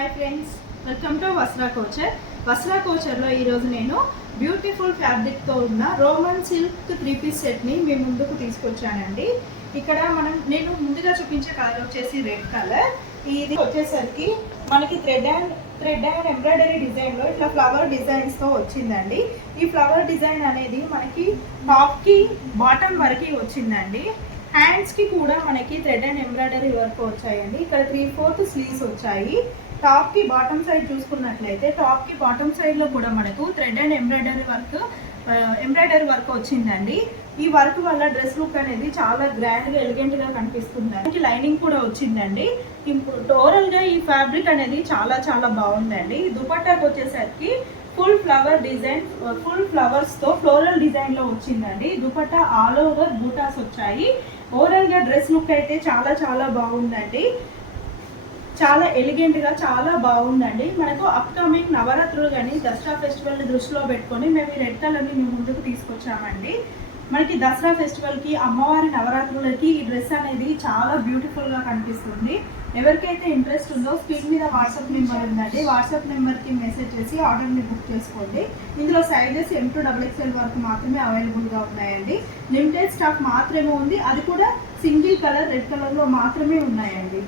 Hi friends, welcome to Vastra couture. Vastra కోచర్లో ఈరోజు నేను బ్యూటిఫుల్ ఫ్యాబ్రిక్తో ఉన్న రోమన్ సిల్క్ 3-పీస్ సెట్ని మీ ముందుకు తీసుకొచ్చానండి. ఇక్కడ నేను ముందుగా చూపించే కలర్ వచ్చేసి రెడ్ కలర్. ఇది వచ్చేసరికి మనకి థ్రెడ్ అండ్ ఎంబ్రాయిడరీ డిజైన్లో ఇట్లా ఫ్లవర్ డిజైన్స్తో వచ్చిందండి. ఈ ఫ్లవర్ డిజైన్ అనేది మనకి టాప్కి బాటమ్ వరకు వచ్చిందండి. హ్యాండ్స్కి కూడా మనకి థ్రెడ్ అండ్ ఎంబ్రాయిడరీ వర్క్ వచ్చాయండి. ఇక్కడ 3/4 స్లీవ్స్ వచ్చాయి. టాప్కి బాటమ్ సైడ్ చూసుకున్నట్లయితే టాప్కి బాటమ్ సైడ్లో కూడా మనకు థ్రెడ్ అండ్ ఎంబ్రాయిడరీ వర్క్ వచ్చిందండి. ఈ వర్క్ వల్ల డ్రెస్ లుక్ అనేది చాలా గ్రాండ్గా ఎలిగెంట్గా కనిపిస్తుంది. లైనింగ్ కూడా వచ్చిందండి. ఓవరాల్గా ఈ ఫ్యాబ్రిక్ అనేది చాలా చాలా బాగుందండి. దుపట్టాకి వచ్చేసరికి ఫుల్ ఫ్లవర్స్తో ఫ్లోరల్ డిజైన్లో వచ్చిందండి. దుపట్టా ఆల్ ఓవర్ బూటాస్ వచ్చాయి. ఓవరాల్గా డ్రెస్ లుక్ అయితే చాలా చాలా బాగుందండి. చాలా ఎలిగెంట్గా చాలా బాగుందండి. మనకు అప్కమింగ్ నవరాత్రులు కానీ దసరా ఫెస్టివల్ని దృష్టిలో పెట్టుకొని మేము ఈ రెడ్ కలర్ని మేము ముందుకు తీసుకొచ్చామండి. మనకి దసరా ఫెస్టివల్కి అమ్మవారి నవరాత్రులకి ఈ డ్రెస్ అనేది చాలా బ్యూటిఫుల్గా కనిపిస్తుంది. ఎవరికైతే ఇంట్రెస్ట్ ఉందో స్క్రీన్ మీద వాట్సాప్ నెంబర్ ఉందండి. వాట్సాప్ నెంబర్కి మెసేజ్ చేసి ఆర్డర్ని బుక్ చేసుకోండి. ఇందులో సైజెస్ M to XXL వరకు మాత్రమే అవైలబుల్గా ఉన్నాయండి. లిమిటెడ్ స్టాక్ మాత్రమే ఉంది. అది కూడా సింగిల్ కలర్ రెడ్ కలర్లో మాత్రమే ఉన్నాయండి.